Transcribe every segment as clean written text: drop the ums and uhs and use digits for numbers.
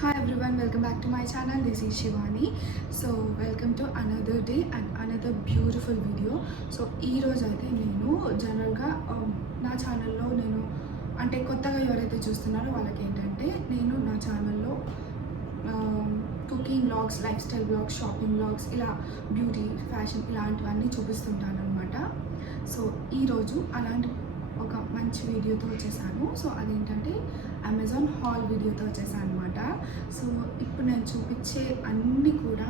Hi everyone, welcome back to my channel. This is Shivani. So welcome to another day and another beautiful video. So ఈ రోజు అయితే నేను జనరల్గా నా ఛానల్లో అంటే కొత్తగా ఎవరైతే చూస్తున్నారో వాళ్ళకి ఏంటంటే నేను నా ఛానల్లో cooking vlogs, life style vlogs, shopping vlogs, ఇలా బ్యూటీ, ఫ్యాషన్ ఇలాంటివన్నీ చూపిస్తుంటాను అనమాట. సో ఈరోజు అలాంటి ఒక మంచి వీడియోతో వచ్చేసాను. సో అదేంటంటే అమెజాన్ హాల్ వీడియోతో వచ్చేసాను అనమాట. సో ఇప్పుడు నేను చూపించే అన్నీ కూడా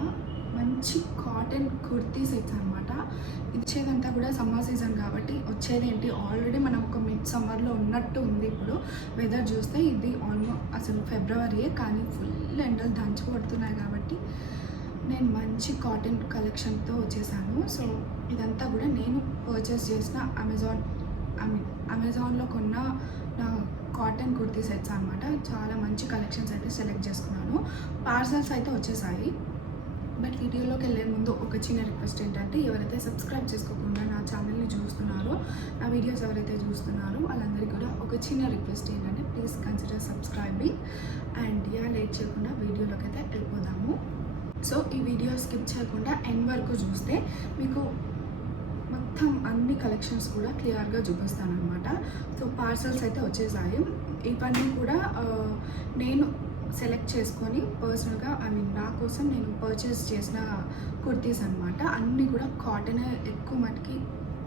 మంచి కాటన్ కుర్తీ సెట్స్ అనమాట. ఇచ్చేదంతా కూడా సమ్మర్ సీజన్ కాబట్టి వచ్చేదేంటి ఆల్రెడీ మనం ఒక మిడ్ సమ్మర్లో ఉన్నట్టు ఉంది. ఇప్పుడు వెదర్ చూస్తే ఇది ఆల్మోస్ట్ అసలు ఫిబ్రవరియే, కానీ ఫుల్ ఎండలు దంచి పడుతున్నాయి కాబట్టి నేను మంచి కాటన్ కలెక్షన్తో వచ్చేసాను. సో ఇదంతా కూడా నేను పర్చేస్ చేసిన అమెజాన్లో కొన్న నా కాటన్ కుర్తీ సెట్స్ అనమాట. చాలా మంచి కలెక్షన్స్ అయితే సెలెక్ట్ చేసుకున్నాను. పార్సల్స్ అయితే వచ్చేసాయి. బట్ వీడియోలోకి వెళ్ళే ముందు ఒక చిన్న రిక్వెస్ట్ ఏంటంటే, ఎవరైతే సబ్స్క్రైబ్ చేసుకోకుండా నా ఛానల్ని చూస్తున్నారో, నా వీడియోస్ ఎవరైతే చూస్తున్నారో వాళ్ళందరికీ కూడా ఒక చిన్న రిక్వెస్ట్ ఏంటంటే, please consider subscribing. And late చేయకుండా వీడియోలోకి అయితే వెళ్ళిపోదాము. సో ఈ వీడియో స్కిప్ చేయకుండా ఎండ్ వరకు చూస్తే మీకు మొత్తం అన్ని కలెక్షన్స్ కూడా క్లియర్గా చూపిస్తాను అనమాట. సో పార్సల్స్ అయితే వచ్చేసాయి. ఇవన్నీ కూడా నేను సెలెక్ట్ చేసుకొని పర్సనల్గా నా కోసం నేను పర్చేస్ చేసిన కుర్తీస్ అనమాట. అన్నీ కూడా కాటనే ఎక్కువ మటుకి,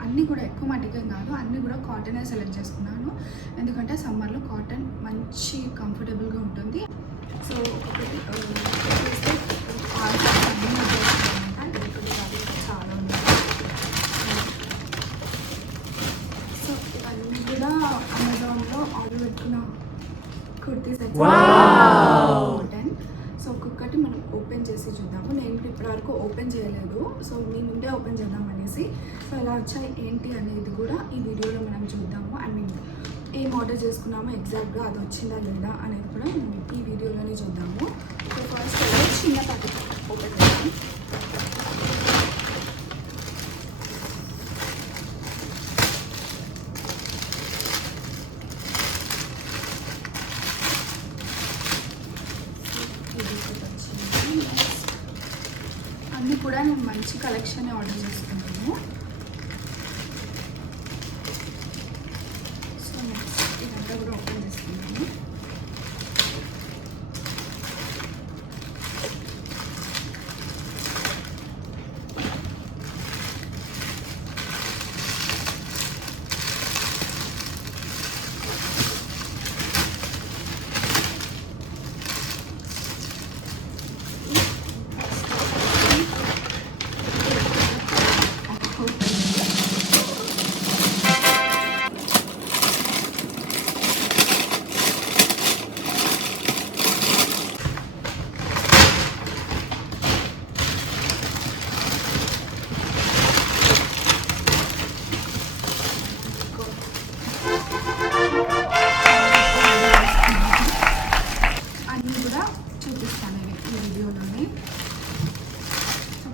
అన్నీ కూడా ఎక్కువ మటుకే కాదు, అన్నీ కూడా కాటనే సెలెక్ట్ చేసుకున్నాను. ఎందుకంటే సమ్మర్లో కాటన్ మంచి కంఫర్టబుల్గా ఉంటుంది. సో ఒకటి చాలా ఉన్నాయి. సో ఇవన్నీ కూడా అమెజాన్లో ఆర్డర్ పెట్టుకున్న కుర్తీస్ అయితే కాటన్. సో ఒక్కొక్కటి మనం ఓపెన్ చేసి చూద్దాము. నేను ఇప్పటివరకు ఓపెన్ చేయలేదు, సో మీ ముందే ఓపెన్ చేద్దాం అనేసి. సో ఎలా వచ్చాయి ఏంటి అనేది కూడా ఈ వీడియోలో మనం చూద్దాము. ఏం ఆర్డర్ చేసుకున్నామో ఎగ్జాక్ట్గా అది వచ్చిందా లేదా అనేది కూడా ఈ వీడియోలోనే చూద్దాము. సో ఫస్ట్ చిన్న ప్యాకెట్ ఓపెన్ చేద్దాం. అన్నీ కూడా నేను మంచి కలెక్షన్ ఆర్డర్ చేసుకున్నాను. సో నెక్స్ట్ ఇదంతా కూడా ఓపెన్ చేసుకున్నాను.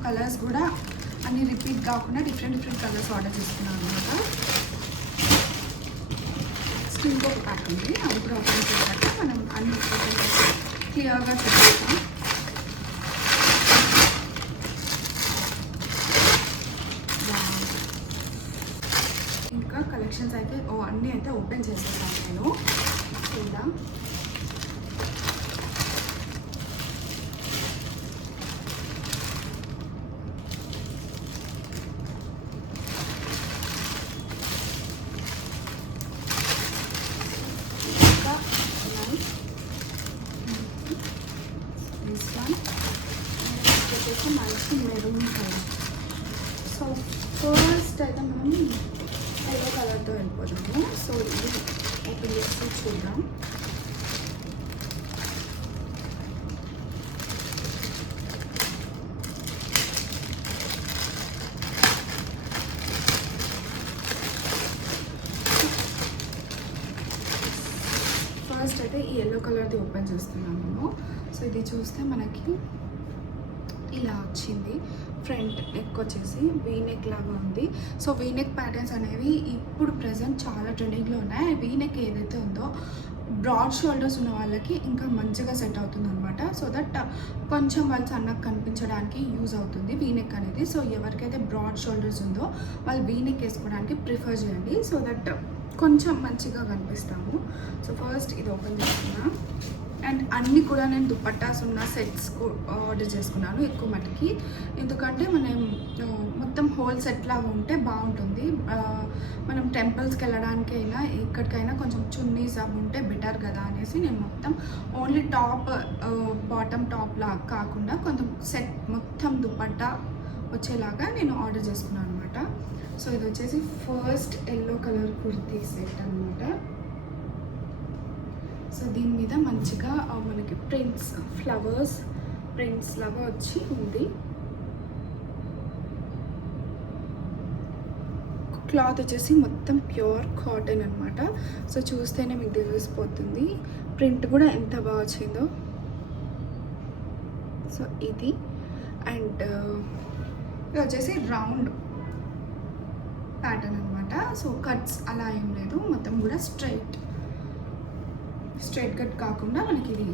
కలర్స్ కూడా అన్ని రిపీట్ కాకుండా డిఫరెంట్ కలర్స్ ఆర్డర్ చేసుకున్నాను అనమాట. స్కిన్ ఒక ప్యాక్ ఉంది, అది కూడా ఓపెన్ చేశాక మనం అన్ని క్లియర్గా చూపిస్తాం. ఇంకా కలెక్షన్స్ అయితే అన్నీ అయితే ఓపెన్ చేసేసాను నేను. ఇలా మంచి మెరూన్ కలర్. సో ఫస్ట్ అయితే మనం ఎల్లో కలర్తో వెళ్ళిపోదాము. సో ఇది ఓపెన్ చేసి చూద్దాం. ఫస్ట్ అయితే ఈ ఎల్లో కలర్ది ఓపెన్ చేస్తున్నాము. సో ఇది చూస్తే మనకి ఇలా వచ్చింది. ఫ్రంట్ నెక్ వచ్చేసి వీ నెక్ లాగా ఉంది. సో వీ నెక్ ప్యాటర్న్స్ అనేవి ఇప్పుడు ప్రజెంట్ చాలా ట్రెండింగ్లో ఉన్నాయి. వీ నెక్ ఏదైతే ఉందో బ్రాడ్ షోల్డర్స్ ఉన్న వాళ్ళకి ఇంకా మంచిగా సెట్ అవుతుంది అనమాట. సో దట్ కొంచెం వాళ్ళు సన్నగా కనిపించడానికి యూజ్ అవుతుంది వీనెక్ అనేది. సో ఎవరికైతే బ్రాడ్ షోల్డర్స్ ఉందో వాళ్ళు వీనెక్ వేసుకోవడానికి ప్రిఫర్ చేయండి. సో దట్ కొంచెం మంచిగా కనిపిస్తాము. సో ఫస్ట్ ఇది ఓపెన్ చేస్తున్నా. అండ్ అన్నీ కూడా నేను దుపట్టాస్ ఉన్న సెట్స్ ఆర్డర్ చేసుకున్నాను ఎక్కువ మటుకి. ఎందుకంటే మనం మొత్తం హోల్ సెట్ లాగా ఉంటే బాగుంటుంది. మనం టెంపుల్స్కి వెళ్ళడానికైనా ఎక్కడికైనా కొంచెం చున్నీస్ అవి ఉంటే బెటర్ కదా అనేసి నేను మొత్తం ఓన్లీ టాప్ బాటమ్ టాప్ లాగా కాకుండా కొంచెం సెట్ మొత్తం దుపట్టా వచ్చేలాగా నేను ఆర్డర్ చేసుకున్నాను అనమాట. సో ఇది వచ్చేసి first yellow colour kurti set అనమాట. సో దీని మీద మంచిగా మనకి ప్రింట్స్, ఫ్లవర్స్ ప్రింట్స్ లాగా వచ్చి ఉంది. క్లాత్ వచ్చేసి మొత్తం ప్యూర్ కాటన్ అనమాట. సో చూస్తేనే మీకు తెలిసిపోతుంది ప్రింట్ కూడా ఎంత బాగా వచ్చిందో. సో ఇది అండ్ ఇది వచ్చేసి రౌండ్ ప్యాటర్న్ అనమాట. సో కట్స్ అలా ఏం లేదు, మొత్తం కూడా స్ట్రైట్ కట్ కాకుండా మనకి ఇది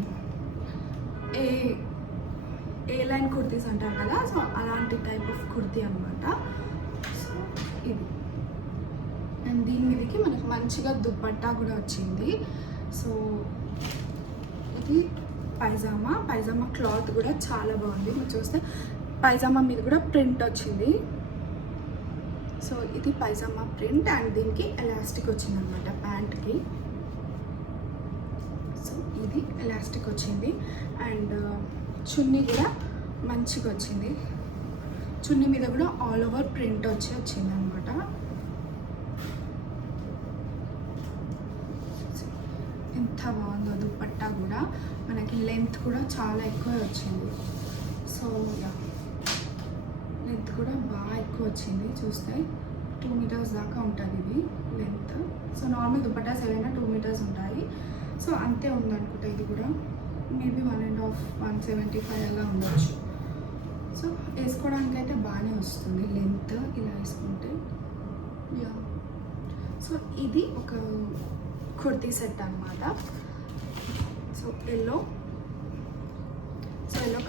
ఏ లైన్ కుర్తీస్ అంటారు కదా, సో అలాంటి టైప్ ఆఫ్ కుర్తీ అనమాట. సో ఇది అండ్ దీని మీదకి మనకి మంచిగా దుపట్టా కూడా వచ్చింది. సో ఇది పైజామా క్లాత్ కూడా చాలా బాగుంది. మీరు చూస్తే పైజామా మీద కూడా ప్రింట్ వచ్చింది. సో ఇది పైజామా ప్రింట్ అండ్ దీనికి ఎలాస్టిక్ వచ్చింది అనమాట ప్యాంట్కి. సో ఇది ఎలాస్టిక్ వచ్చింది అండ్ చున్నీ కూడా మంచిగా వచ్చింది. చున్నీ మీద కూడా ఆల్ ఓవర్ ప్రింట్ వచ్చింది అనమాట. ఎంత బాగుందో దుపట్టా కూడా, మనకి లెంత్ కూడా చాలా ఎక్కువ వచ్చింది. సో లెంత్ కూడా బాగా ఎక్కువ వచ్చింది. చూస్తే 2 మీటర్స్ దాకా ఉంటుంది ఇది లెంత్. సో నార్మల్ దుపట్టాస్ ఏదైనా 2 మీటర్స్ ఉంటాయి. సో అంతే ఉందనుకుంటా. ఇది కూడా మేబీ 1.5, 175 అలా ఉండొచ్చు. సో వేసుకోవడానికి అయితే బాగానే వస్తుంది లెంత్ ఇలా వేసుకుంటే. యా సో ఇది ఒక కుర్తీ సెట్ అనమాట. సో ఎల్లో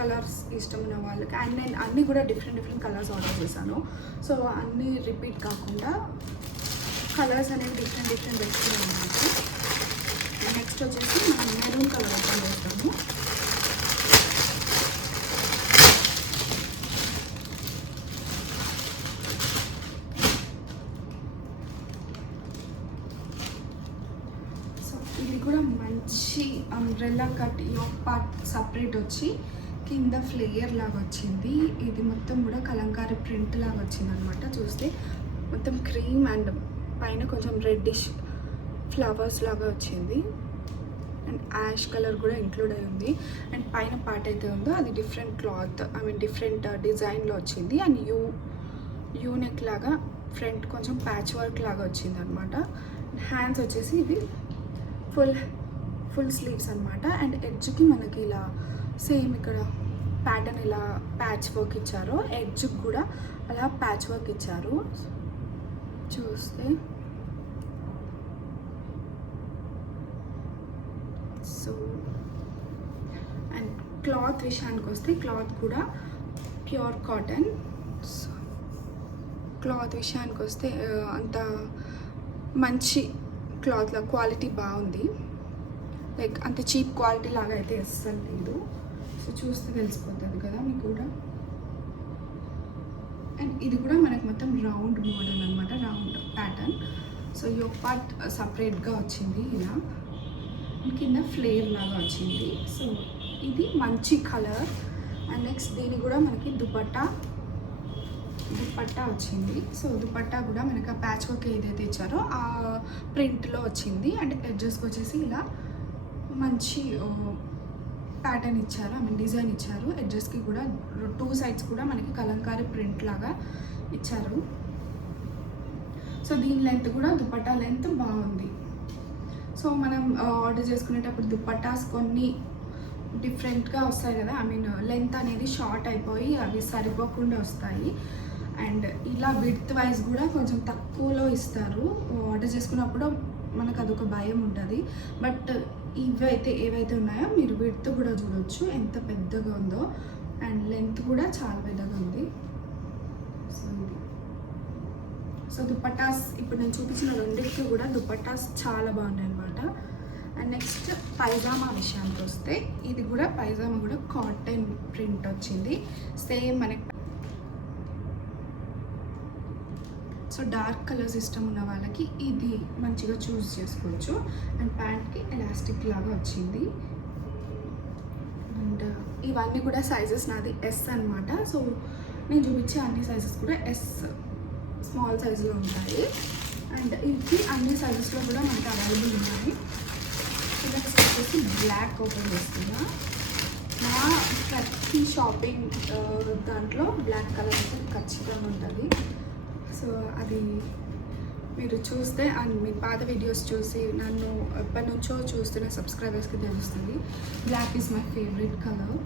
కలర్స్ ఇష్టం ఉన్న వాళ్ళకి అండ్ నేను అన్నీ కూడా డిఫరెంట్ కలర్స్ ఆర్డర్ చేశాను. సో అన్నీ రిపీట్ కాకుండా కలర్స్ అనేవి డిఫరెంట్ పెట్టుకున్నాను అనమాట. నెక్స్ట్ వచ్చేసి మనం మెరూన్ కలర్ ఓపెన్ చేస్తాము. సో ఇది కూడా మంచి umbrella cut yoke part separate వచ్చి కింద ఫ్లేయర్ లాగా వచ్చింది. ఇది మొత్తం కూడా కలంకారీ ప్రింట్ లాగా వచ్చింది అనమాట. చూస్తే మొత్తం క్రీమ్ అండ్ పైన కొంచెం రెడ్డిష్ ఫ్లవర్స్ లాగా వచ్చింది అండ్ యాష్ కలర్ కూడా ఇంక్లూడ్ అయి ఉంది. అండ్ పైన పార్ట్ అయితే ఉందో అది డిఫరెంట్ క్లాత్, డిఫరెంట్ డిజైన్లో వచ్చింది. అండ్ యూనెక్ లాగా ఫ్రంట్ కొంచెం ప్యాచ్ వర్క్ లాగా వచ్చింది అనమాట. హ్యాండ్స్ వచ్చేసి ఇది ఫుల్ స్లీవ్స్ అనమాట. అండ్ ఎడ్జ్కి మనకి ఇలా సేమ్ ఇక్కడ ప్యాటర్న్ ఇలా ప్యాచ్ వర్క్ ఇచ్చారు, ఎడ్జ్కి కూడా అలా ప్యాచ్ వర్క్ ఇచ్చారు. చూస్తే సో అండ్ క్లాత్ విషయానికి వస్తే క్లాత్ కూడా ప్యూర్ కాటన్. క్లాత్ విషయానికి వస్తే అంత మంచి క్లాత్లో క్వాలిటీ బాగుంది. లైక్ అంత చీప్ క్వాలిటీ లాగా అయితే అస్సలు లేదు. సో చూస్తే తెలిసిపోతుంది కదా మీకు కూడా. అండ్ ఇది కూడా మనకు మొత్తం రౌండ్ మోడల్ అనమాట, round pattern. So yoke part సపరేట్గా వచ్చింది ఇలా, కింద ఫ్లేర్ లాగా వచ్చింది. సో ఇది మంచి కలర్. అండ్ నెక్స్ట్ దీనికి కూడా మనకి దుపట్టా వచ్చింది. సో దుపట్టా కూడా మనకి ఆ ప్యాచ్ వర్క్ ఏదైతే ఇచ్చారో ఆ ప్రింట్లో వచ్చింది. అండ్ ఎడ్జెస్కి వచ్చేసి ఇలా మంచి ప్యాటర్న్ ఇచ్చారు, డిజైన్ ఇచ్చారు. ఎడ్జెస్కి కూడా 2 సైడ్స్ కూడా మనకి కలంకారీ ప్రింట్ లాగా ఇచ్చారు. సో దీని లెంత్ కూడా దుపట్టా లెంత్ బాగుంది. సో మనం ఆర్డర్ చేసుకునేటప్పుడు దుపట్టాస్ కొన్ని డిఫరెంట్గా వస్తాయి కదా, లెంత్ అనేది షార్ట్ అయిపోయి అవి సరిపోకుండా వస్తాయి. అండ్ ఇలా విడ్త్ వైజ్ కూడా కొంచెం తక్కువలో ఇస్తారు. ఆర్డర్ చేసుకున్నప్పుడు మనకు అదొక భయం ఉంటుంది. బట్ ఏవైతే ఉన్నాయో మీరు విడ్త్ కూడా చూడొచ్చు ఎంత పెద్దగా ఉందో, అండ్ లెంత్ కూడా చాలా పెద్దగా ఉంది. సో దుపట్టాస్ ఇప్పుడు నేను చూపించిన రెండింటికి కూడా దుపట్టాస్ చాలా బాగున్నాయి అనమాట. అండ్ నెక్స్ట్ పైజామా విషయానికి వస్తే ఇది కూడా పైజామా కూడా కాటన్ ప్రింట్ వచ్చింది సేమ్ మనకి. సో డార్క్ కలర్స్ ఇష్టం ఉన్న వాళ్ళకి ఇది మంచిగా చూస్ చేసుకోవచ్చు. అండ్ ప్యాంట్కి ఎలాస్టిక్ లాగా వచ్చింది. అండ్ ఇవన్నీ కూడా సైజెస్ నాది ఎస్ అనమాట. సో నేను చూపించే అన్ని సైజెస్ కూడా ఎస్ స్మాల్ సైజులో ఉంటాయి. అండ్ ఇవి అన్ని సైజెస్లో కూడా మనకి అవైలబుల్ ఉన్నాయి. నెక్స్ట్ వచ్చేసి బ్లాక్ ఓపెన్ చేస్తున్నా. నా ప్రతి షాపింగ్ దాంట్లో బ్లాక్ కలర్ అయితే ఖచ్చితంగా ఉంటుంది. సో అది మీరు చూస్తే అండ్ మీ పాత వీడియోస్ చూసి నన్ను ఎప్పటి నుంచో చూస్తున్న సబ్స్క్రైబర్స్కి తెలుస్తుంది. Black is my favourite colour.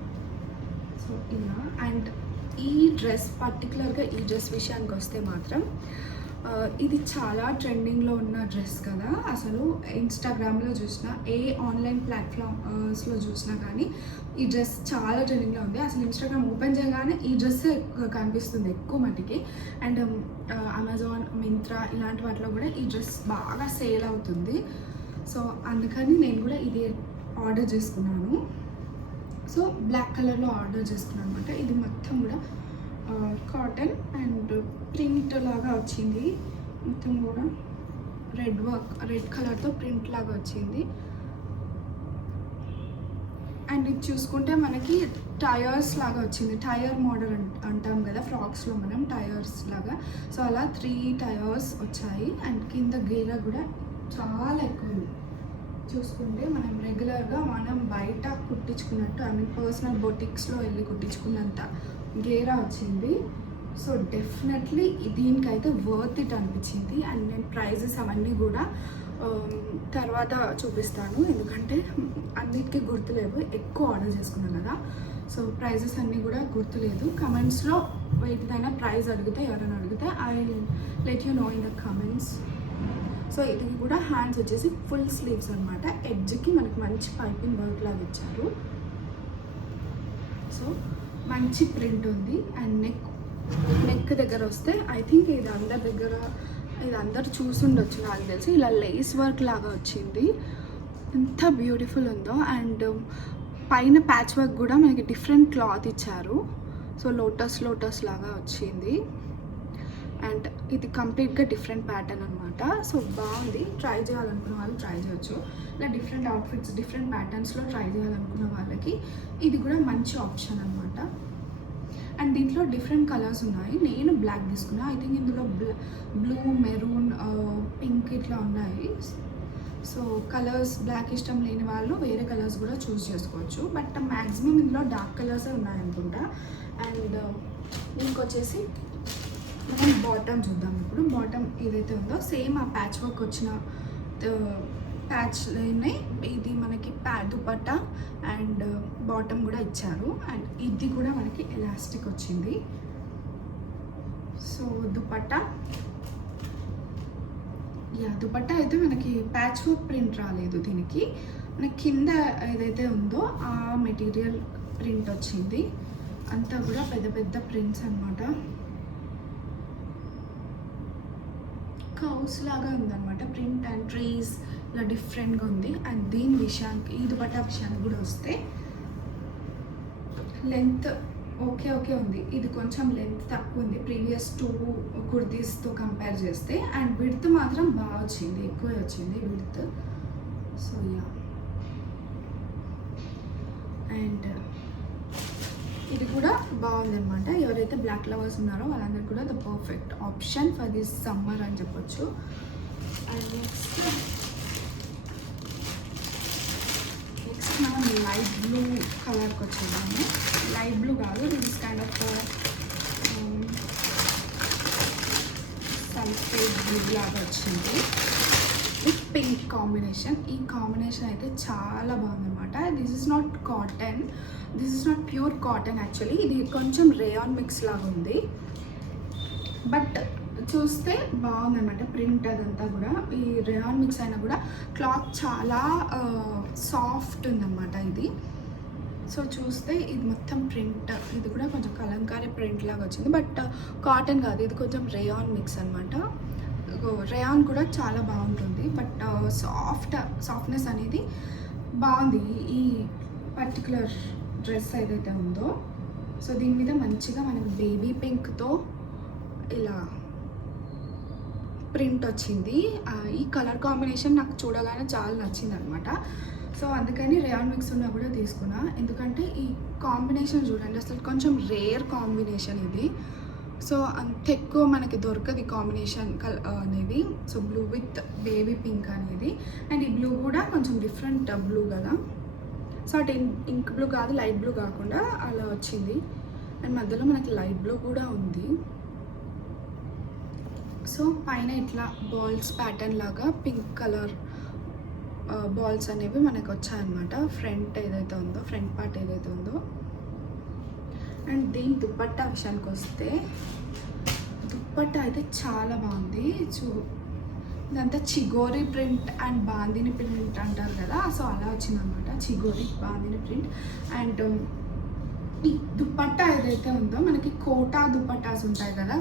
So ఇలా. అండ్ ఈ డ్రెస్ పర్టికులర్గా ఈ డ్రెస్ విషయానికి వస్తే మాత్రం ఇది చాలా ట్రెండింగ్లో ఉన్న డ్రెస్ కదా. అసలు ఇన్స్టాగ్రామ్లో చూసినా ఏ ఆన్లైన్ ప్లాట్ఫామ్స్లో చూసినా కానీ ఈ డ్రెస్ చాలా ట్రెండింగ్లో ఉంది. అసలు ఇన్స్టాగ్రామ్ ఓపెన్ చేయగానే ఈ డ్రెస్ కనిపిస్తుంది ఎక్కువ మటుకి. అండ్ అమెజాన్, మింత్రా ఇలాంటి వాటిలో కూడా ఈ డ్రెస్ బాగా సేల్ అవుతుంది. సో అందుకని నేను కూడా ఇది ఆర్డర్ చేసుకున్నాను. సో బ్లాక్ కలర్లో ఆర్డర్ చేసుకున్నాను అనమాట. ఇది మొత్తం కూడా కాటన్ అండ్ ప్రింట్ లాగా వచ్చింది. మొత్తం కూడా రెడ్ కలర్తో ప్రింట్ లాగా వచ్చింది. అండ్ ఇది చూసుకుంటే మనకి టయర్స్ లాగా వచ్చింది. టయర్ మోడల్ అంటాం కదా ఫ్రాక్స్లో మనం టయర్స్ లాగా. సో అలా 3 టయర్స్ వచ్చాయి. అండ్ కింద గేరా కూడా చాలా ఎక్కువ ఉంది. చూసుకుంటే మనం రెగ్యులర్గా మనం బయట కుట్టించుకున్నట్టు పర్సనల్ బొటిక్స్లో వెళ్ళి కుట్టించుకున్నంత గేరా వచ్చింది. సో డెఫినెట్లీ దీనికైతే వర్త్ ఇట్ అనిపించింది. అండ్ నేను ప్రైజెస్ అవన్నీ కూడా తర్వాత చూపిస్తాను, ఎందుకంటే అన్నిటికీ గుర్తులేవు, ఎక్కువ ఆర్డర్ చేసుకున్నాను కదా. సో ప్రైజెస్ అన్నీ కూడా గుర్తులేదు. కమెంట్స్లో ఏదైనా ప్రైస్ అడిగితే ఎవరైనా అడిగితే I let you know in the comments. So ఇది కూడా హ్యాండ్స్ వచ్చేసి ఫుల్ స్లీవ్స్ అనమాట. ఎడ్జ్కి మనకి మంచి పైపింగ్ వర్క్ లాగా ఇచ్చారు. సో మంచి ప్రింట్ ఉంది. అండ్ నెక్ దగ్గర వస్తే ఐ థింక్ ఇది అందరు చూసుండొచ్చు నాకు తెలిసి. ఇలా లేస్ వర్క్ లాగా వచ్చింది, ఎంత బ్యూటిఫుల్ ఉందో. అండ్ పైన ప్యాచ్ వర్క్ కూడా మనకి డిఫరెంట్ క్లాత్ ఇచ్చారు. సో లోటస్ లాగా వచ్చింది. అండ్ ఇది కంప్లీట్గా డిఫరెంట్ ప్యాటర్న్ అనమాట. సో బాగుంది. ట్రై చేయాలనుకున్న వాళ్ళు ట్రై చేయొచ్చు. ఇలా డిఫరెంట్ అవుట్ఫిట్స్ డిఫరెంట్ ప్యాటర్న్స్లో ట్రై చేయాలనుకున్న వాళ్ళకి ఇది కూడా మంచి ఆప్షన్ అనమాట. అండ్ దీంట్లో డిఫరెంట్ కలర్స్ ఉన్నాయి. నేను బ్లాక్ తీసుకున్నా. ఐ థింక్ ఇందులో బ్లూ, మెరూన్, పింక్ ఇట్లా ఉన్నాయి. సో కలర్స్ బ్లాక్ ఇష్టం లేని వాళ్ళు వేరే కలర్స్ కూడా చూస్ చేసుకోవచ్చు. బట్ మ్యాక్సిమం ఇందులో డార్క్ కలర్సే ఉన్నాయనుకుంటా. అండ్ ఇంకొచ్చేసి మనం బాటమ్ చూద్దాం. ఇప్పుడు బాటమ్ ఏదైతే ఉందో సేమ్ ఆ ప్యాచ్ వర్క్ వచ్చిన ప్యాచ్లోనే ఇది మనకి దుపట్టా అండ్ బాటమ్ కూడా ఇచ్చారు. అండ్ ఇది కూడా మనకి ఎలాస్టిక్ వచ్చింది. సో దుపట్టా అయితే మనకి ప్యాచ్ వర్క్ ప్రింట్ రాలేదు. దీనికి మనకి కింద ఏదైతే ఉందో ఆ మెటీరియల్ ప్రింట్ వచ్చింది. అంతా కూడా పెద్ద పెద్ద ప్రింట్స్ అనమాట. కౌస్ లాగా ఉందన్నమాట ప్రింట్. అండ్ ట్రీస్ ఇలా డిఫరెంట్గా ఉంది. అండ్ దీని విషయానికి ఈ దుపట్టా విషయానికి కూడా వస్తే లెంత్ ఓకే ఉంది. ఇది కొంచెం లెంత్ తక్కువ ఉంది ప్రీవియస్ 2 కుర్తీస్తో కంపేర్ చేస్తే. అండ్ విడ్త్ మాత్రం బాగా వచ్చింది, ఎక్కువ వచ్చింది విడ్త్. సో అండ్ ఇది కూడా బాగుందన్నమాట. ఎవరైతే బ్లాక్ లవర్స్ ఉన్నారో వాళ్ళందరికీ కూడా the perfect option for this summer అని చెప్పొచ్చు. అండ్ నెక్స్ట్ మనం లైట్ బ్లూ కలర్కి వచ్చేదాము. లైట్ బ్లూ కాదు, this kind of sulphate blue లాగా వచ్చింది విత్ పింక్ కాంబినేషన్. ఈ కాంబినేషన్ అయితే చాలా బాగుందన్నమాట. This is not cotton, this is not pure cotton actually. ఇది కొంచెం రేయాన్ మిక్స్ లాగా ఉంది. బట్ చూస్తే బాగుందన్నమాట ప్రింట్ అదంతా కూడా. ఈ రేయాన్ మిక్స్ అయినా కూడా క్లాత్ చాలా సాఫ్ట్ ఉందన్నమాట ఇది. సో చూస్తే ఇది మొత్తం ప్రింట్, ఇది కూడా కొంచెం కలంకారీ ప్రింట్ లాగా వచ్చింది, బట్ కాటన్ కాదు, ఇది కొంచెం రేయాన్ మిక్స్ అనమాట. రేయాన్ కూడా చాలా బాగుంటుంది, బట్ సాఫ్ట్నెస్ అనేది బాగుంది ఈ పర్టికులర్ డ్రెస్ ఏదైతే ఉందో. సో దీని మీద మంచిగా మనకి బేబీ పింక్తో ఇలా ప్రింట్ వచ్చింది. ఈ కలర్ కాంబినేషన్ నాకు చూడగానే చాలా నచ్చింది అనమాట. సో అందుకని రేయాన్ మిక్స్ ఉన్నా కూడా తీసుకున్నా, ఎందుకంటే ఈ కాంబినేషన్ చూడండి అసలు కొంచెం రేర్ కాంబినేషన్ ఇది. సో అంత ఎక్కువ మనకి దొరకదు ఈ కాంబినేషన్ అనేది. So blue with baby pink అనేది, అండ్ ఈ బ్లూ కూడా కొంచెం డిఫరెంట్ బ్లూ కదా. సో అటు ఇంక్ బ్లూ కాదు, లైట్ బ్లూ కాకుండా అలా వచ్చింది, అండ్ మధ్యలో మనకి లైట్ బ్లూ కూడా ఉంది. సో పైన ఇట్లా బాల్స్ ప్యాటర్న్ లాగా పింక్ కలర్ బాల్స్ అనేవి మనకు వచ్చాయన్నమాట. ఫ్రంట్ ఏదైతే ఉందో, ఫ్రంట్ పార్ట్ ఏదైతే ఉందో. అండ్ దీని దుపట్టా విషయానికి వస్తే, దుపట్టా అయితే చాలా బాగుంది. ఇదంతా చిగోరి ప్రింట్ అండ్ బాందిని ప్రింట్ అంటారు కదా, సో అలా వచ్చిందనమాట, చిగోరి బాందిని ప్రింట్. అండ్ ఈ దుపట్టా ఏదైతే ఉందో మనకి కోటా దుపట్టాస్ ఉంటాయి కదా,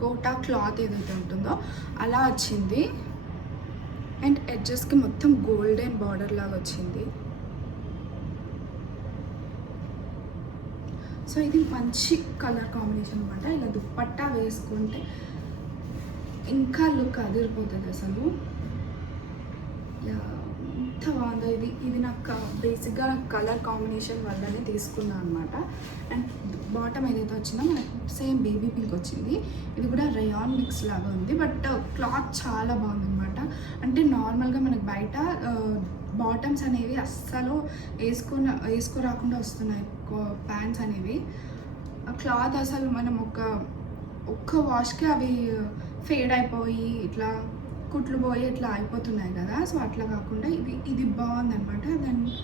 కోటా క్లాత్ ఏదైతే ఉంటుందో అలా వచ్చింది. అండ్ ఎడ్జెస్కి మొత్తం గోల్డెన్ బార్డర్ లాగా వచ్చింది. సో ఇది మంచి కలర్ కాంబినేషన్ అనమాట. ఇలా దుపట్టా వేసుకుంటే ఇంకా లుక్ అదిరిపోతుంది అసలు. ఎంత బాగుందో ఇది. ఇది నాకు బేసిక్గా కలర్ కాంబినేషన్ వల్లనే తీసుకున్నాను అనమాట. అండ్ బాటమ్ ఏదైతే వచ్చిందో మనకు సేమ్ బేబీ పింక్ వచ్చింది. ఇది కూడా రేయాన్ మిక్స్ లాగా ఉంది, బట్ క్లాత్ చాలా బాగుందన్నమాట. అంటే నార్మల్గా మనకు బయట బాటమ్స్ అనేవి అస్సలు వేసుకోరాకుండా వస్తున్నాయి ప్యాంట్స్ అనేవి. క్లాత్ అసలు మనం ఒక్క వాష్కి అవి ఫేడ్ అయిపోయి ఇట్లా కుట్లు పోయి ఇట్లా అయిపోతున్నాయి కదా. సో అట్లా కాకుండా ఇది బాగుందన్నమాట. దాని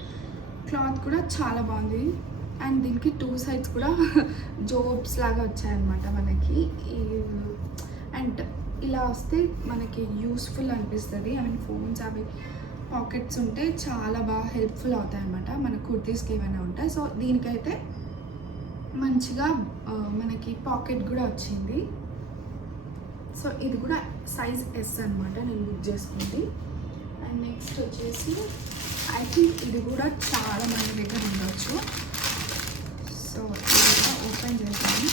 క్లాత్ కూడా చాలా బాగుంది. అండ్ దీనికి 2 సైడ్స్ కూడా జోబ్స్ లాగా వచ్చాయన్నమాట మనకి. అండ్ ఇలా వస్తే మనకి యూస్ఫుల్ అనిపిస్తుంది. ఐ మీన్ ఫోన్స్ అవి పాకెట్స్ ఉంటే చాలా బాగా హెల్ప్ఫుల్ అవుతాయి అన్నమాట మన కుర్తీస్కి ఏమైనా ఉంటాయి. సో దీనికైతే మంచిగా మనకి పాకెట్ కూడా వచ్చింది. సో ఇది కూడా సైజ్ ఎస్ అనమాట, నేను బుక్ చేసుకుంది. అండ్ నెక్స్ట్ వచ్చేసి ఐ థింక్ ఇది కూడా చాలా మంది దగ్గర ఉండొచ్చు. సో ఇది కూడా ఓపెన్ చేశాను.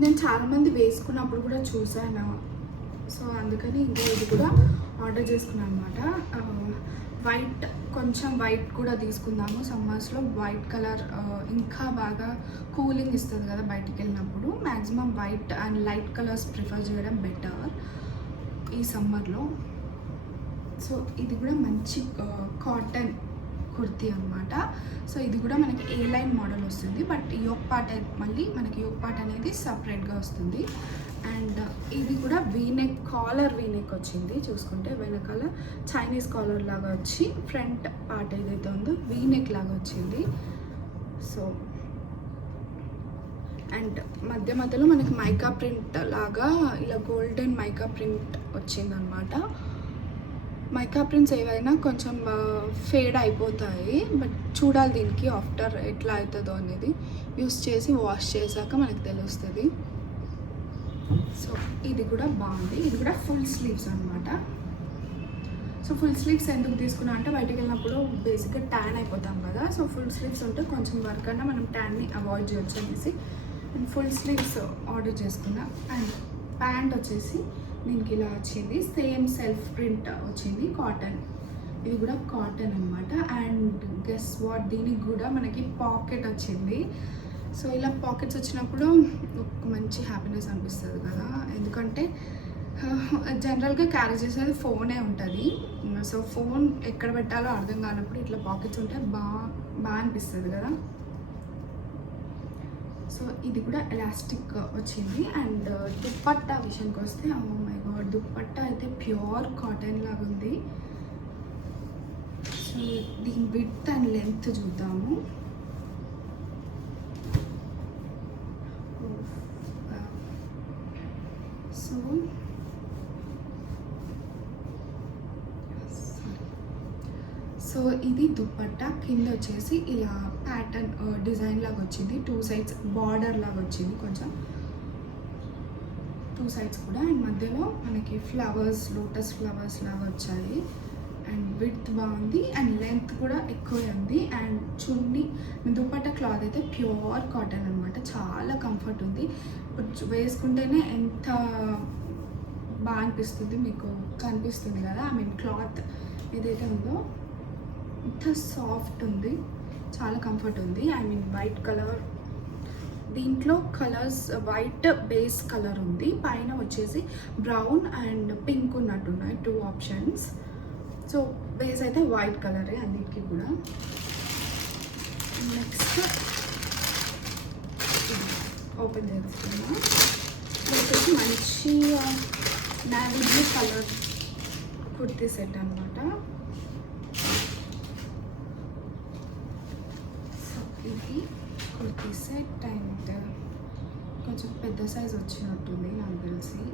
నేను చాలామంది వేసుకున్నప్పుడు కూడా చూసాను, సో అందుకని ఇంకా ఇది కూడా ఆర్డర్ చేసుకున్నాను అనమాట. వైట్, కొంచెం వైట్ కూడా తీసుకుందాము సమ్మర్స్లో. వైట్ కలర్ ఇంకా బాగా కూలింగ్ ఇస్తుంది కదా బయటికి వెళ్ళినప్పుడు. Maximum white and light colours prefer చేయడం బెటర్ ఈ సమ్మర్లో. సో ఇది కూడా మంచి కాటన్ కుర్తీ అనమాట. సో ఇది కూడా మనకి ఏ లైన్ మోడల్ వస్తుంది, బట్ యోక్ పార్ట్ మళ్ళీ మనకి యోక్ పార్ట్ అనేది సపరేట్గా వస్తుంది. అండ్ ఇది కూడా వీనెక్, కాలర్ వీనెక్ వచ్చింది. చూసుకుంటే వెనకాల చైనీస్ కాలర్ లాగా వచ్చి ఫ్రంట్ పార్ట్ ఏదైతే ఉందో వీనెక్ లాగా వచ్చింది. సో అండ్ మధ్యలో మనకి మైకా ప్రింట్ లాగా ఇలా గోల్డెన్ మైకా ప్రింట్ వచ్చిందనమాట. మైకా ప్రింట్స్ ఏవైనా కొంచెం ఫేడ్ అయిపోతాయి, బట్ చూడాలి దీనికి ఆఫ్టర్ ఎట్లా అవుతుందో అనేది. యూస్ చేసి వాష్ చేశాక మనకు తెలుస్తుంది. సో ఇది కూడా బాగుంది. ఇది కూడా ఫుల్ స్లీవ్స్ అనమాట. సో ఫుల్ స్లీవ్స్ ఎందుకు తీసుకున్నా అంటే బయటకు వెళ్ళినప్పుడు బేసిక్గా ట్యాన్ అయిపోతాం కదా. సో ఫుల్ స్లీవ్స్ ఉంటే కొంచెం వర్క్ అన్నా మనం ట్యాన్ని అవాయిడ్ చేయొచ్చు అనేసి నేను ఫుల్ స్లీవ్స్ ఆర్డర్ చేసుకున్నా. అండ్ ప్యాంట్ వచ్చేసి దీనికి ఇలా వచ్చింది, సేమ్ సెల్ఫ్ ప్రింట్ వచ్చింది, కాటన్. ఇది కూడా కాటన్ అనమాట. అండ్ గెస్ వాట్, దీనికి కూడా మనకి పాకెట్ వచ్చింది. సో ఇలా పాకెట్స్ వచ్చినప్పుడు ఒక మంచి హ్యాపీనెస్ అనిపిస్తుంది కదా, ఎందుకంటే జనరల్గా క్యారీ చేసేది ఫోనే ఉంటుంది. సో ఫోన్ ఎక్కడ పెట్టాలో అర్థం కానప్పుడు ఇట్లా పాకెట్స్ ఉంటే బాగా అనిపిస్తుంది కదా. సో ఇది కూడా ఎలాస్టిక్ వచ్చింది. అండ్ దుప్పట్టా విషయానికి వస్తే, ఓ మై గాడ్, దుప్పట్టా అయితే ప్యూర్ కాటన్ లాగా ఉంది. సో దీని విడ్త్ అండ్ లెంత్ చూద్దాము. సో ఇది దుపట్టా, కింద వచ్చేసి ఇలా ప్యాటర్న్ డిజైన్ లాగా వచ్చింది, 2 సైడ్స్ బార్డర్ లాగా వచ్చింది కొంచెం, 2 సైడ్స్ కూడా. అండ్ మధ్యలో మనకి ఫ్లవర్స్, లోటస్ ఫ్లవర్స్ లాగా వచ్చాయి. అండ్ విడ్త్ బాగుంది అండ్ లెంత్ కూడా ఎక్కువే ఉంది. అండ్ చున్నీ దుపట్టా క్లాత్ అయితే ప్యూర్ కాటన్ అనమాట, చాలా కంఫర్ట్ ఉంది. ఇప్పుడు వేసుకుంటేనే ఎంత బాగా అనిపిస్తుంది, మీకు కనిపిస్తుంది కదా. ఐ మీన్ క్లాత్ ఏదైతే ఉందో ఇంత సాఫ్ట్ ఉంది, చాలా కంఫర్ట్ ఉంది. ఐ మీన్ వైట్ కలర్, దీంట్లో కలర్స్ వైట్ బేస్ కలర్ ఉంది, పైన వచ్చేసి బ్రౌన్ అండ్ పింక్ ఉన్నట్టున్నాయి, 2 ఆప్షన్స్. సో బేస్ అయితే వైట్ కలరే అన్నిటికీ కూడా. నెక్స్ట్ ఓపెన్ చేస్తున్నా, వచ్చేసి మంచి navy blue colour kurti set అనమాట. సో ఇది కుర్తీ సెట్ అండ్ కొంచెం పెద్ద సైజ్ వచ్చినట్టుంది నాకు తెలిసి.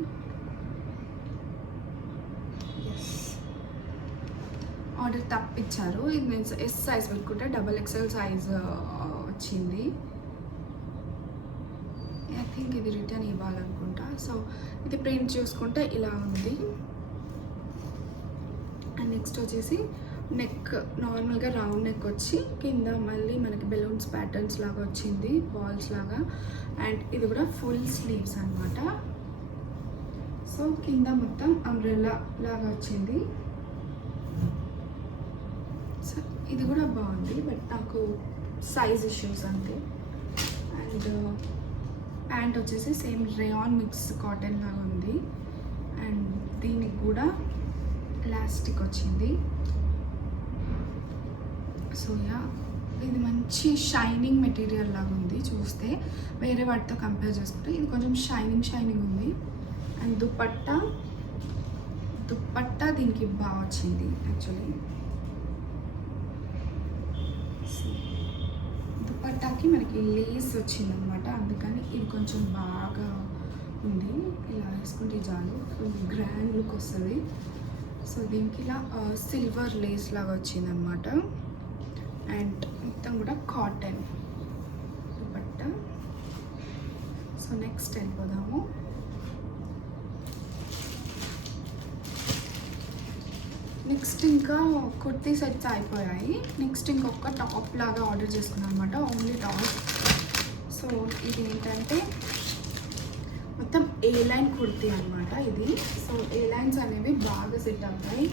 ఎస్, ఆర్డర్ తప్పించారు. ఇది నేను ఎస్ సైజ్ పెట్టుకుంటే XXL సైజ్ వచ్చింది. ఐ థింక్ ఇది రిటర్న్ ఇవ్వాలనుకుంటా. సో ఇది ప్రింట్ చూసుకుంటే ఇలా ఉంది. అండ్ నెక్స్ట్ వచ్చేసి నెక్ నార్మల్గా రౌండ్ నెక్ వచ్చి కింద మళ్ళీ మనకి బెలూన్స్ ప్యాటర్న్స్ లాగా వచ్చింది, బాల్స్ లాగా. అండ్ ఇది కూడా ఫుల్ స్లీవ్స్ అనమాట. సో కింద మొత్తం అంబ్రెల్లా లాగా వచ్చింది. సో ఇది కూడా బాగుంది, బట్ నాకు సైజ్ ఇష్యూస్ అంతే. అండ్ ప్యాంట్ వచ్చేసి సేమ్ రేయాన్ మిక్స్ కాటన్ లాగా ఉంది. అండ్ దీనికి కూడా ఎలాస్టిక్ వచ్చింది. సో యా, ఇది మంచి షైనింగ్ మెటీరియల్ లాగా ఉంది చూస్తే, వేరే వాటితో కంపేర్ చేసుకుంటే ఇది కొంచెం షైనింగ్ ఉంది. అండ్ దుపట్టా దీనికి బాగా వచ్చింది యాక్చువల్లీ. దుపట్టాకి మనకి లేస్ వచ్చింది అనమాట, అందుకని ఇది కొంచెం బాగా ఉంది. ఇలా వేసుకుంటే చాలు, ఫుల్ గ్రాండ్ లుక్ వస్తుంది. సో దీనికి ఇలా సిల్వర్ లేస్ లాగా వచ్చింది అనమాట. అండ్ మొత్తం కూడా కాటన్ దుపట్టా. సో నెక్స్ట్ వెళ్ళిపోదాము. నెక్స్ట్ ఇంకా కుర్తీ సెట్స్ అయిపోయాయి. నెక్స్ట్ ఇంకొక టాప్ లాగా ఆర్డర్ చేసుకున్నాను అనమాట, ఓన్లీ టాప్. సో ఇది ఏంటంటే మొత్తం ఏ లైన్ కుర్తీ అనమాట ఇది. సో ఏ లైన్స్ అనేవి బాగా సెట్ అవుతాయి.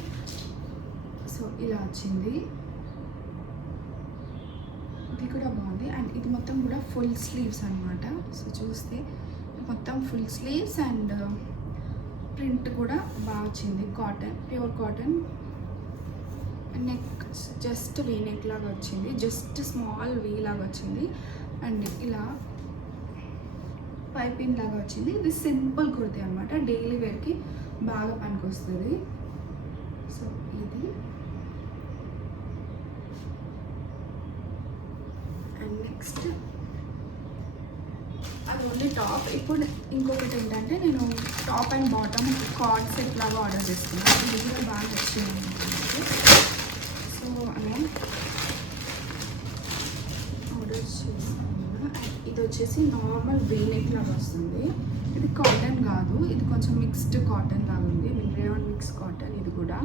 సో ఇలా వచ్చింది, ఇది కూడా బాగుంది. అండ్ ఇది మొత్తం కూడా ఫుల్ స్లీవ్స్ అనమాట. సో చూస్తే మొత్తం ఫుల్ స్లీవ్స్ అండ్ ప్రింట్ కూడా బాగా వచ్చింది, cotton, pure cotton. Neck just V neck లాగా వచ్చింది, జస్ట్ స్మాల్ వీ లాగా వచ్చింది. అండ్ ఇలా పైపింగ్ లాగా వచ్చింది. ఇది సింపుల్ కుర్తీ అనమాట, డైలీ వేర్కి బాగా పనికొస్తుంది. సో ఇది అండ్ నెక్స్ట్ అది ఓన్లీ టాప్. ఇప్పుడు ఇంకొకటి ఏంటంటే నేను top and bottom card set లాగా ఆర్డర్ చేసుకున్నాను, ఇది కూడా బాగా నచ్చింది. సో అలా ఆర్డర్ చేసాను. ఇది వచ్చేసి నార్మల్ వీనెక్ లాగా వస్తుంది, ఇది కాటన్ కాదు, ఇది కొంచెం మిక్స్డ్ కాటన్ లాగా ఉంది, రేయాన్ మిక్స్ కాటన్ ఇది కూడా.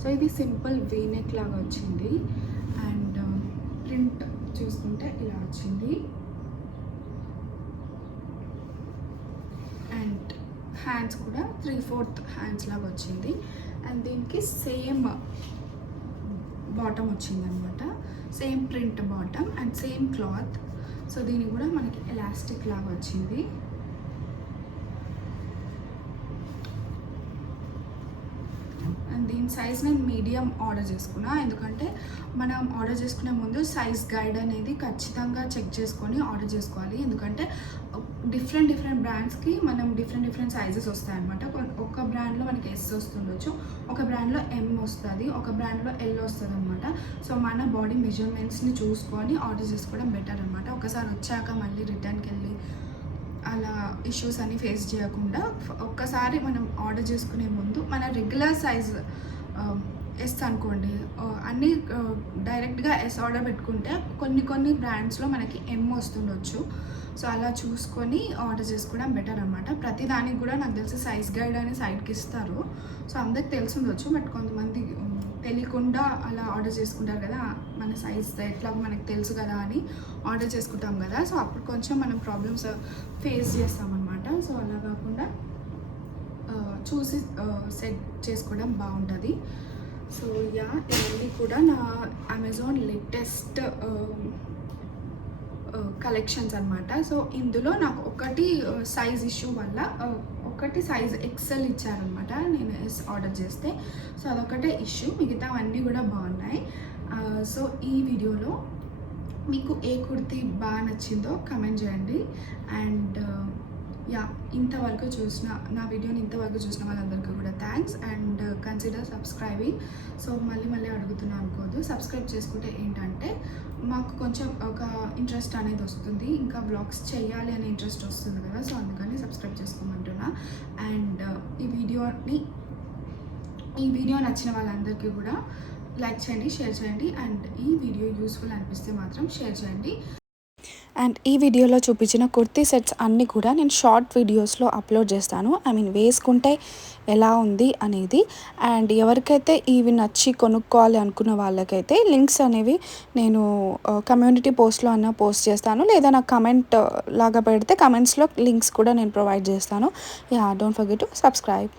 సో ఇది సింపుల్ వీనెక్ లాగా వచ్చింది. అండ్ ప్రింట్ చూసుకుంటే ఇలా వచ్చింది. అండ్ హ్యాండ్స్ కూడా 3/4 హ్యాండ్స్ లాగా వచ్చింది. అండ్ దీనికి సేమ్ బాటమ్ వచ్చింది అనమాట, same print bottom and same cloth. So దీనికి కూడా మనకి ఎలాస్టిక్ లాగా వచ్చింది. అండ్ దీని సైజ్ నేను మీడియం ఆర్డర్ చేసుకున్నా, ఎందుకంటే మనం ఆర్డర్ చేసుకునే ముందు సైజ్ గైడ్ అనేది ఖచ్చితంగా చెక్ చేసుకొని ఆర్డర్ చేసుకోవాలి. ఎందుకంటే డిఫరెంట్ బ్రాండ్స్కి మనం డిఫరెంట్ సైజెస్ వస్తాయి అనమాట. ఒక బ్రాండ్లో మనకి S వస్తుండొచ్చు, ఒక బ్రాండ్లో M వస్తుంది, ఒక బ్రాండ్లో L వస్తుంది అనమాట. సో మన బాడీ మెజర్మెంట్స్ని చూసుకొని ఆర్డర్ చేసుకోవడం బెటర్ అనమాట. ఒకసారి వచ్చాక మళ్ళీ రిటర్న్కి వెళ్ళి అలా ఇష్యూస్ అన్ని ఫేస్ చేయకుండా ఒక్కసారి మనం ఆర్డర్ చేసుకునే ముందు మన రెగ్యులర్ సైజ్ ఎస్ అనుకోండి. అన్నీ డైరెక్ట్‌గా ఎస్ ఆర్డర్ పెట్టుకుంటే కొన్ని బ్రాండ్స్‌లో మనకి ఎమ్ వస్తుండొచ్చు. సో, అలా చూసుకొని ఆర్డర్ చేసుకోవడం బెటర్ అనమాట. ప్రతి దానికి కూడా నాకు తెలిసి సైజ్ గైడ్ అని సైడ్‌కి ఇస్తారు. సో, అందరికి తెలిసుండొచ్చు. బట్ కొంతమంది తెలియకుండా అలా ఆర్డర్ చేసుకుంటారు కదా! మన సైజ్ ఎట్లాగో మనకు తెలుసు కదా అని ఆర్డర్ చేసుకుంటాం కదా! సో, అప్పుడు కొంచెం మనం ప్రాబ్లమ్స్ ఫేస్ చేస్తామన్నమాట. సో, అలా కాకుండా చూసి సెట్ చేసుకోవడం బాగుంటుంది. సో ఇవన్నీ కూడా నా అమెజాన్ లేటెస్ట్ కలెక్షన్స్ అనమాట. సో ఇందులో నాకు ఒకటి సైజ్ ఇష్యూ వల్ల ఒకటి సైజ్ ఎక్సెల్ ఇచ్చారనమాట నేను ఎస్ ఆర్డర్ చేస్తే. సో అదొకటే ఇష్యూ, మిగతావన్నీ కూడా బాగున్నాయి. సో ఈ వీడియోలో మీకు ఏ కుర్తీ బాగా నచ్చిందో కమెంట్ చేయండి. అండ్ ఇంతవరకు నా వీడియోని ఇంతవరకు చూసిన వాళ్ళందరికీ కూడా thanks. And consider subscribing. So మళ్ళీ అడుగుతున్నాను అనుకోదు, సబ్స్క్రైబ్ చేసుకుంటే ఏంటంటే మాకు కొంచెం ఒక ఇంట్రెస్ట్ అనేది వస్తుంది, ఇంకా వ్లాగ్స్ చేయాలి అనే ఇంట్రెస్ట్ వస్తుంది కదా. సో అందుకని సబ్స్క్రైబ్ చేసుకోమంటున్నా. అండ్ ఈ వీడియో నచ్చిన వాళ్ళందరికీ కూడా లైక్ చేయండి, షేర్ చేయండి. అండ్ ఈ వీడియో యూస్ఫుల్ అనిపిస్తే మాత్రం షేర్ చేయండి. అండ్ ఈ వీడియోలో చూపించిన కుర్తీ సెట్స్ అన్నీ కూడా నేను షార్ట్ వీడియోస్లో అప్లోడ్ చేస్తాను. వేసుకుంటే ఎలా ఉంది అనేది. అండ్ ఎవరికైతే ఇవి నచ్చి కొనుక్కోవాలి అనుకున్న వాళ్ళకైతే లింక్స్ అనేవి నేను కమ్యూనిటీ పోస్ట్లో పోస్ట్ చేస్తాను, లేదా నాకు కమెంట్ లాగా పెడితే కమెంట్స్లో లింక్స్ కూడా నేను ప్రొవైడ్ చేస్తాను. Don't forget to subscribe.